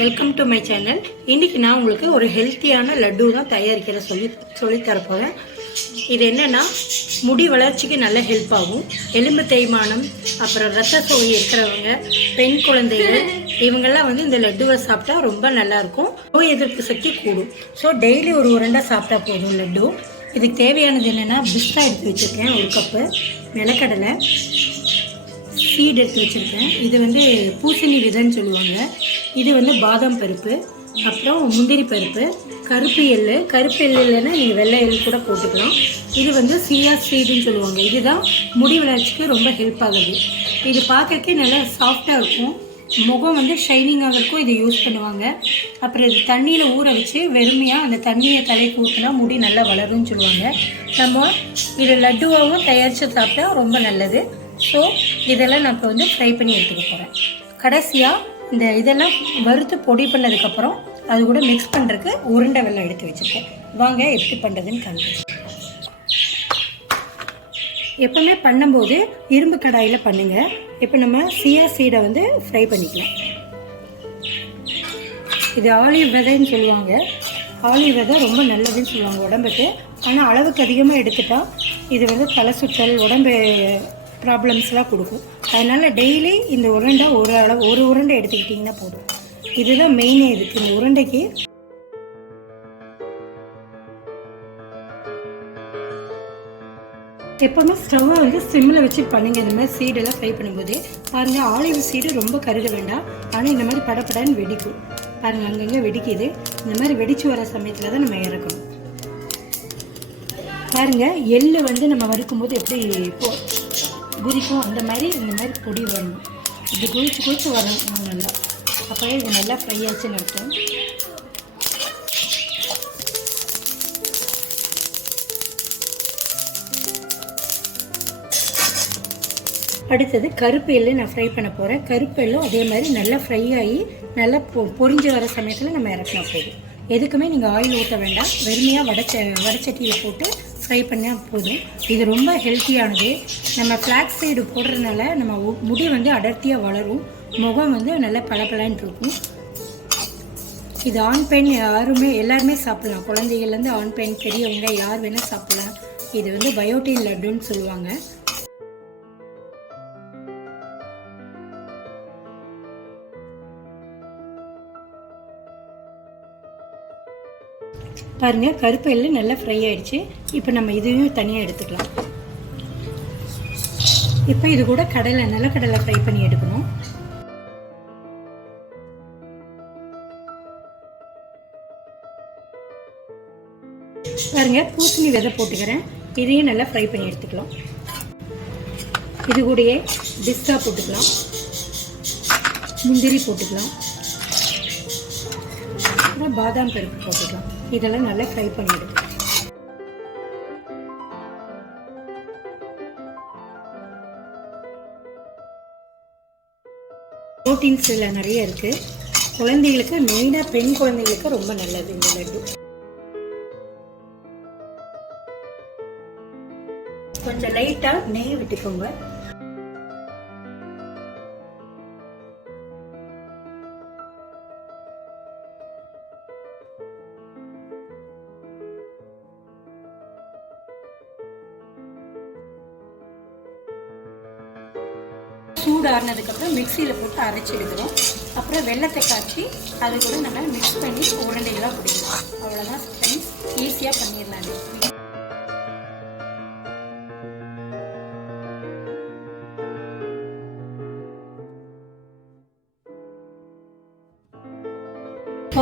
Welcome to my channel. இன்றைக்கி நான் உங்களுக்கு ஒரு ஹெல்த்தியான லட்டு தான் தயாரிக்கிற சொல்லித்தரப்போகிறேன். இது என்னென்னா முடி வளர்ச்சிக்கு நல்ல ஹெல்ப் ஆகும். எலும்பு தேய்மானம், அப்புறம் ரத்த சோகை இருக்கிறவங்க, பெண் குழந்தைகள் இவங்கெல்லாம் இந்த லட்டுவை சாப்பிட்டா ரொம்ப நல்லாயிருக்கும். நோய் எதிர்ப்பு சக்தி கூடும். ஸோ டெய்லி ஒரு உருண்டை சாப்பிட்டா போதும் லட்டு. இதுக்கு தேவையானது என்னென்னா பிஸ்தா எடுத்து வச்சுருக்கேன், ஒரு கப்பு நிலக்கடலை, சீட் எடுத்து வச்சுருக்கேன். இது பூசணி விதைன்னு சொல்லுவாங்க. இது பாதாம் பருப்பு, அப்புறம் முந்திரி பருப்பு, கருப்பு எள் இல்லைன்னா நீங்கள் வெள்ளை எள் கூட போட்டுக்கலாம். இது சியா சீடுன்னு சொல்லுவாங்க. இதுதான் முடி வளர்ச்சிக்கு ரொம்ப ஹெல்ப் ஆகுது. இது பார்க்கறக்கே நல்லா சாஃப்டாக இருக்கும், முகம் ஷைனிங்காக இருக்கும். இதை யூஸ் பண்ணுவாங்க. அப்புறம் இது தண்ணியில் ஊற வச்சு வெறுமையாக அந்த தண்ணியை தலைக்கு ஊற்றினா முடி நல்லா வளரும்னு சொல்லுவாங்க. நம்ம இது லட்டுவாகவும் தயாரித்து சாப்பிட்டா ரொம்ப நல்லது. ஸோ இதெல்லாம் நான் இப்போ ஃப்ரை பண்ணி எடுத்துக்க போகிறேன். கடைசியாக இதெல்லாம் வறுத்து பொடி பண்ணதுக்கப்புறம் அது கூட மிக்ஸ் பண்ணுறதுக்கு உருண்டை வெல்லம் எடுத்து வச்சுருக்கேன். வாங்க எப்படி பண்ணுறதுன்னு காமிக்கிறேன். எப்போவுமே பண்ணும்போது இரும்பு கடாயில் பண்ணுங்கள். இப்போ நம்ம சியா சீடை ஃப்ரை பண்ணிக்கலாம். இது ஆலிவ் விதைன்னு சொல்லுவாங்க. ஆலிவ் விதை ரொம்ப நல்லதுன்னு சொல்லுவாங்க உடம்புக்கு. ஆனால் அளவுக்கு அதிகமாக எடுத்துட்டால் இது தலை சுற்றல், உடம்பு ப்ராப்ளம்ஸ்லாம் கொடுக்கும். அதனால் டெய்லி இந்த உருண்டை ஒரு உருண்டை எடுத்துக்கிட்டிங்கன்னா போதும். இதுதான் மெயினே. இதுக்கு இந்த உருண்டைக்கு எப்போவுமே ஸ்டவ்வை சிம்மில் வச்சு பண்ணுங்கள். இந்த மாதிரி சீடெல்லாம் ஃப்ரை பண்ணும்போது பாருங்கள், ஆலிவ் சீடு ரொம்ப கருக வேண்டாம். ஆனால் இந்த மாதிரி படப்படன்னு வெடிக்கும். பாருங்கள், அங்கங்கே வெடிக்குது. இந்த மாதிரி வெடிச்சு வர சமயத்தில் தான் நம்ம இறக்கணும். பாருங்கள், எள்ளு நம்ம வறுக்கும்போது எப்படி குதிக்கும், அந்த மாதிரி இந்த மாதிரி பொடி வரணும். இப்படி குதிச்சு வரணும் நல்லா. அப்போ இது நல்லா ஃப்ரை ஆச்சுன்னு அர்த்தம். அடுத்தது கருப்பு எள்ளு நான் ஃப்ரை பண்ண போகிறேன். கருப்பு எள்ளும் அதே மாதிரி நல்லா ஃப்ரை ஆகி நல்லா பொரிஞ்சு வர சமயத்தில் நம்ம இறக்கினா போதும். எதுக்குமே நீங்கள் ஆயில் ஊற்ற வேண்டாம். வெறுமையாக வடச்சட்டியில் போட்டு ஃப்ரை பண்ணால் போதும். இது ரொம்ப ஹெல்த்தியானது. நம்ம ஃப்ளாக்ஸ் சீடு போடுறதுனால நம்ம முடி அடர்த்தியாக வளரும், முகம் நல்லா பளபளன்னு இருக்கும். இது ஆண் பெண் எல்லாருமே சாப்பிட்லாம். குழந்தைகள்லேருந்து ஆண் பெண் பெரியவங்க யார் வேணால் சாப்பிட்லாம். இது பயோட்டின் லட்டுன்னு சொல்லுவாங்க. பாருங்கள், கருப்பு எள்ளு நல்லா ஃப்ரை ஆகிடுச்சு. இப்போ நம்ம இதையும் தனியாக எடுத்துக்கலாம். இப்போ இது கூட நிலக்கடலை ஃப்ரை பண்ணி எடுக்கணும். பாருங்கள், பூசணி விதை போட்டுக்கிறேன். இதையும் நல்லா ஃப்ரை பண்ணி எடுத்துக்கலாம். இது கூடயே பிஸ்தா போட்டுக்கலாம், முந்திரி போட்டுக்கலாம், அப்புறம் பாதாம் பருப்பு போட்டுக்கலாம். இதெல்லாம் நல்லா ஃப்ரை பண்ணி எடுக்கலாம். ப்ரோட்டீன்ஸ் இதில் நிறைய இருக்குது. குழந்தைகளுக்கு, மெயினாக பெண் குழந்தைகளுக்கு ரொம்ப நல்லது இந்த லட்டு. கொஞ்சம் லைட்டாக நெய் விட்டுக்கோங்க. சூடு ஆறினதுக்கப்புறம் மிக்சியில் போட்டு அரைச்சி எடுக்கிறோம். அப்புறம் வெள்ளத்தை காய்ச்சி அது கூட நம்ம மிக்ஸ் பண்ணி உருண்டைகளாக பிடிக்கலாம். அவ்வளோதான் ஃப்ரெண்ட்ஸ், ஈஸியாக பண்ணிடலாம்.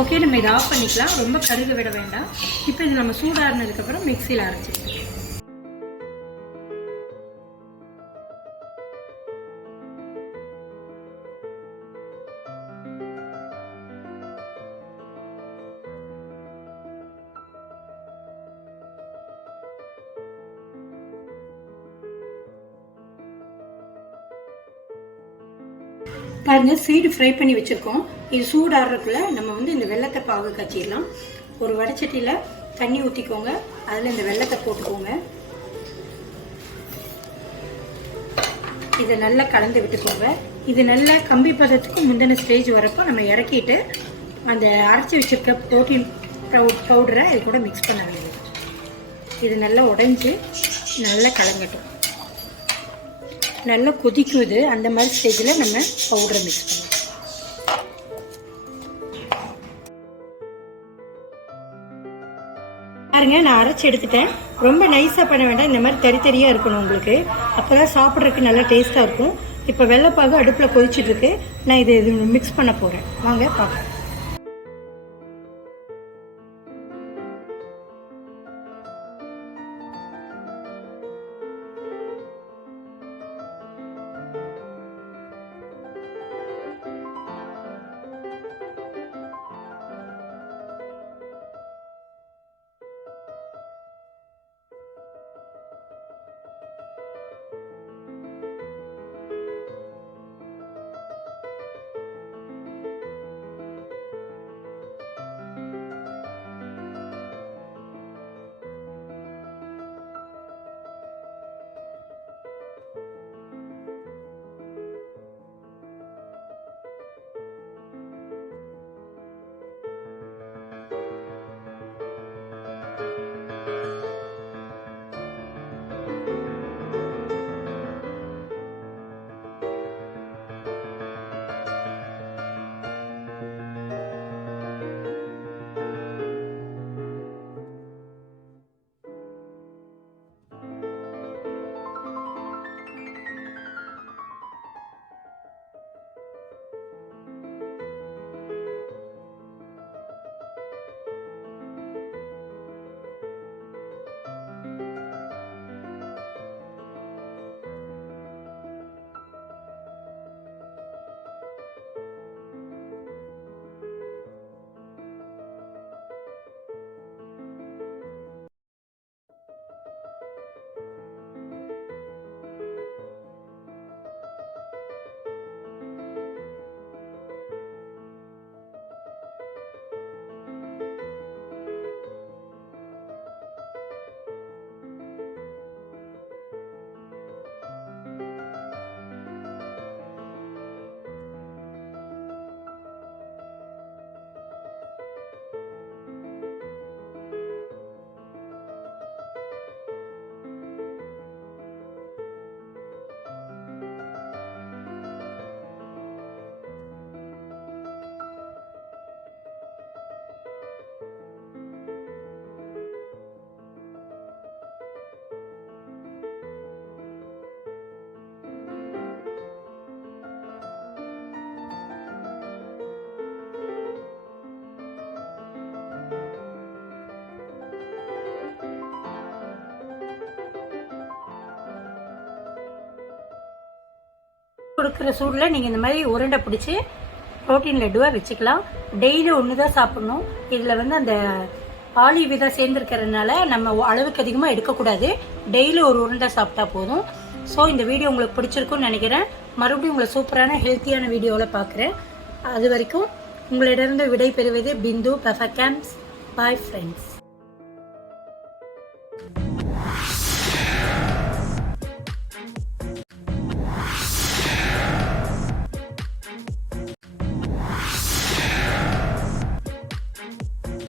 ஓகே, நம்ம இதை ஆஃப் பண்ணிக்கலாம். ரொம்ப கருக விட வேண்டாம். இப்போ இது நம்ம சூடு ஆறினதுக்கப்புறம் மிக்சியில் அரைச்சிக்கலாம். பாருங்கள், சீடு ஃப்ரை பண்ணி வச்சுருக்கோம். இது சூடாடுறதுக்குள்ள நம்ம இந்த வெள்ளத்தை பாகு காய்ச்சிடலாம். ஒரு வடச்சட்டியில் தண்ணி ஊற்றிக்கோங்க. அதில் இந்த வெள்ளத்தை போட்டுக்கோங்க. இதை நல்லா கலந்து விட்டுக்கோங்க. இது நல்லா கம்பி பதத்துக்கு முந்தின ஸ்டேஜ் வரப்போ நம்ம இறக்கிட்டு அந்த அரைச்சி வச்சுருக்க ப்ரோட்டீன் பவுடரை இது கூட மிக்ஸ் பண்ண வேண்டியது. இது நல்லா உடைஞ்சி நல்லா கலங்கட்டும். நல்லா கொதிக்குது. அந்த மாதிரி ஸ்டேஜில் நம்ம பவுடரை மிக்ஸ் பண்ணலாம். பாருங்க, நான் அரைச்சி எடுத்துட்டேன். ரொம்ப நைஸாக பண்ண வேண்டாம், இந்த மாதிரி தறி தறியாக இருக்கணும் உங்களுக்கு. அப்போ தான் சாப்பிட்றதுக்கு நல்லா டேஸ்ட்டாக இருக்கும். இப்போ வெள்ளைப்பாகு அடுப்பில் கொதிச்சிட்ருக்கு. நான் இது மிக்ஸ் பண்ண போகிறேன். வாங்க பார்க்கலாம். கொடுக்குற சூடில் நீங்கள் இந்த மாதிரி உருண்டை பிடிச்சி ப்ரோட்டீன் லட்டுவாக வச்சுக்கலாம். டெய்லி ஒன்று தான் சாப்பிட்ணும். இதில் வந்து அந்த ஆலி விதை சேர்ந்துருக்கிறதுனால நம்ம அளவுக்கு அதிகமாக எடுக்கக்கூடாது. டெய்லி ஒரு உருண்டை சாப்பிட்டா போதும். ஸோ இந்த வீடியோ உங்களுக்கு பிடிச்சிருக்குன்னு நினைக்கிறேன். மறுபடியும் உங்களை சூப்பரான ஹெல்த்தியான வீடியோவில் பார்க்குறேன். அது வரைக்கும் உங்களிடமிருந்து விடை பெறுவது பிந்து பஃபா கேம்ப்ஸ். Bye friends.